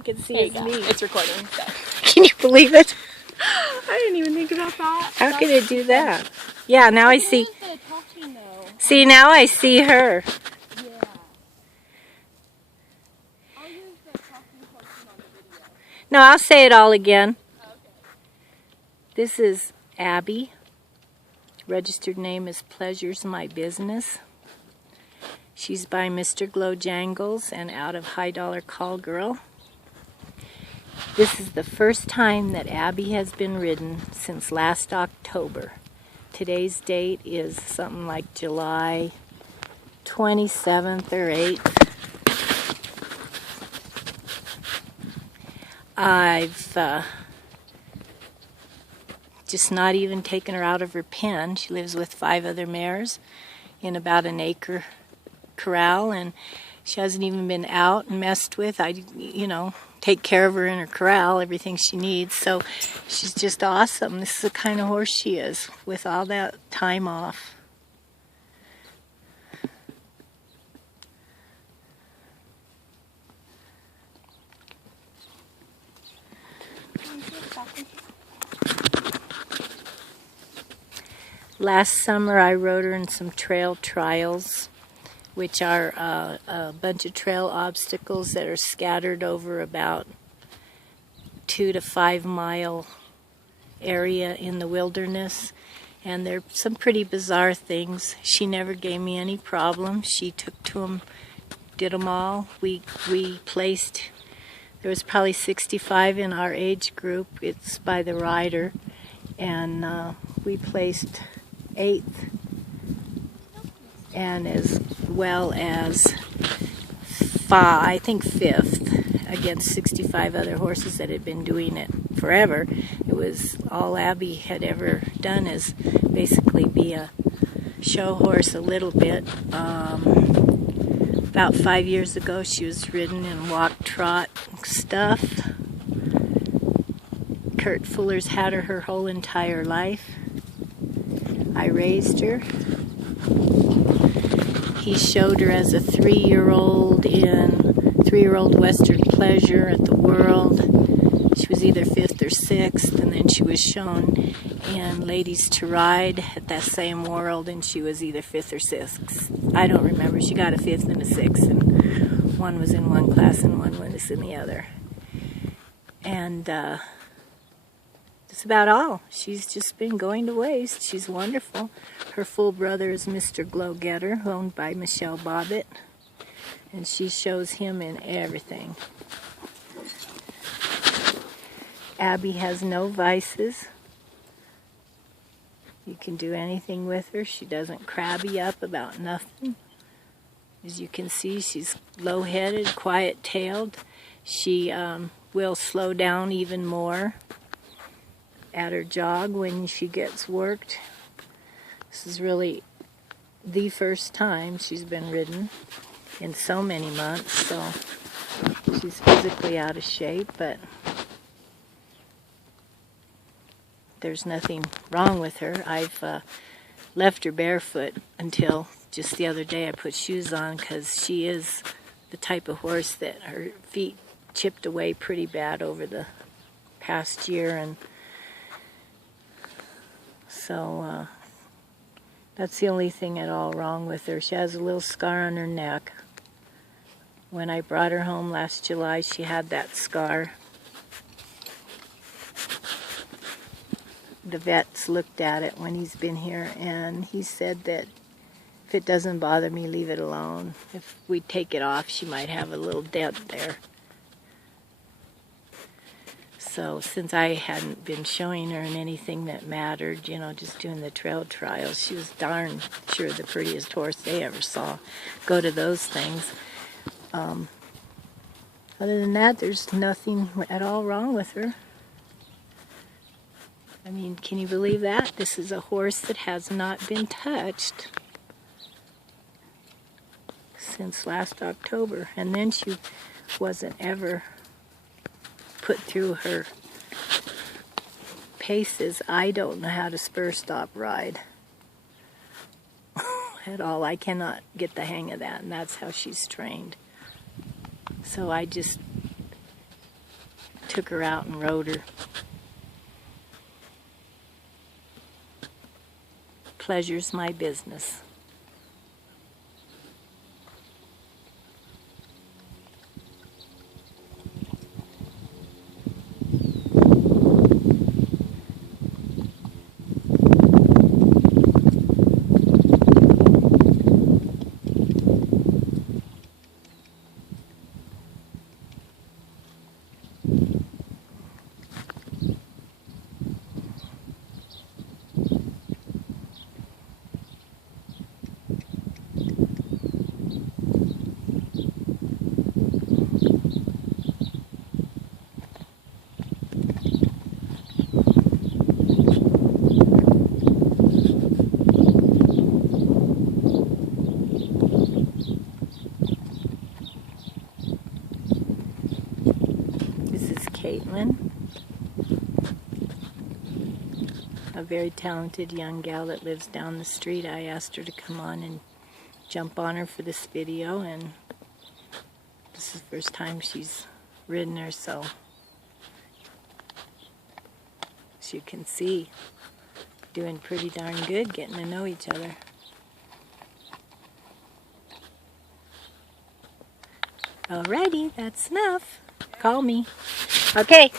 I can see There his you go. knee. It's recording. So. Can you believe it? I didn't even think about that. How could it do that? Yeah, now I see. The talking, though. See, now I see her. Yeah. I'll use the talking portion on the video. No, I'll say it all again. Okay. This is Abby. Registered name is Pleasures My Business. She's by Mr. Glowjangles and out of High Dollar Call Girl. This is the first time that Abby has been ridden since last October. Today's date is something like July 27th or 8th. I've just not even taken her out of her pen. She lives with 5 other mares in about an acre corral, and she hasn't even been out and messed with. I take care of her in her corral, everything she needs. So she's just awesome. This is the kind of horse she is with all that time off. Last summer I rode her in some trail trials, which are a bunch of trail obstacles that are scattered over about 2 to 5 mile area in the wilderness, and they're some pretty bizarre things. She never gave me any problem. She took to them, did them all. We placed, there was probably 65 in our age group. It's by the rider, and we placed 8th, and as well as 5th against 65 other horses that had been doing it forever. It was all Abby had ever done is basically be a show horse a little bit. About 5 years ago she was ridden in walk trot stuff. Kurt Fuller's had her whole entire life. I raised her. He showed her as a 3-year-old in 3-year-old Western Pleasure at the World. She was either 5th or 6th, and then she was shown in Ladies to Ride at that same World, and she was either 5th or 6th. I don't remember. She got a 5th and a 6th, and one was in one class and one was in the other. And that's about all. She's just been going to waste. She's wonderful. Her full brother is Mr. Glowgetter, owned by Michelle Bobbitt, and she shows him in everything. Abby has no vices. You can do anything with her. She doesn't crab you up about nothing. As you can see, she's low-headed, quiet-tailed. She will slow down even more at her jog when she gets worked. This is really the first time she's been ridden in so many months, so she's physically out of shape, but there's nothing wrong with her. I've left her barefoot until just the other day I put shoes on, because she is the type of horse that her feet chipped away pretty bad over the past year, and so that's the only thing at all wrong with her. She has a little scar on her neck. When I brought her home last July, she had that scar. The vet's looked at it when he's been here, and he said that if it doesn't bother me, leave it alone. If we take it off, she might have a little dent there. So since I hadn't been showing her in anything that mattered, just doing the trail trials, she was darn sure the prettiest horse they ever saw. Go to those things. Other than that, there's nothing at all wrong with her. I mean, can you believe that? This is a horse that has not been touched since last October. And then she wasn't ever put through her paces. I don't know how to spur stop ride at all. I cannot get the hang of that, and that's how she's trained. So I just took her out and rode her. Pleasure's my business. Caitlin, a very talented young gal that lives down the street. I asked her to come on and jump on her for this video, and this is the first time she's ridden her, so as you can see, doing pretty darn good getting to know each other. Alrighty, that's enough. Call me. Okay.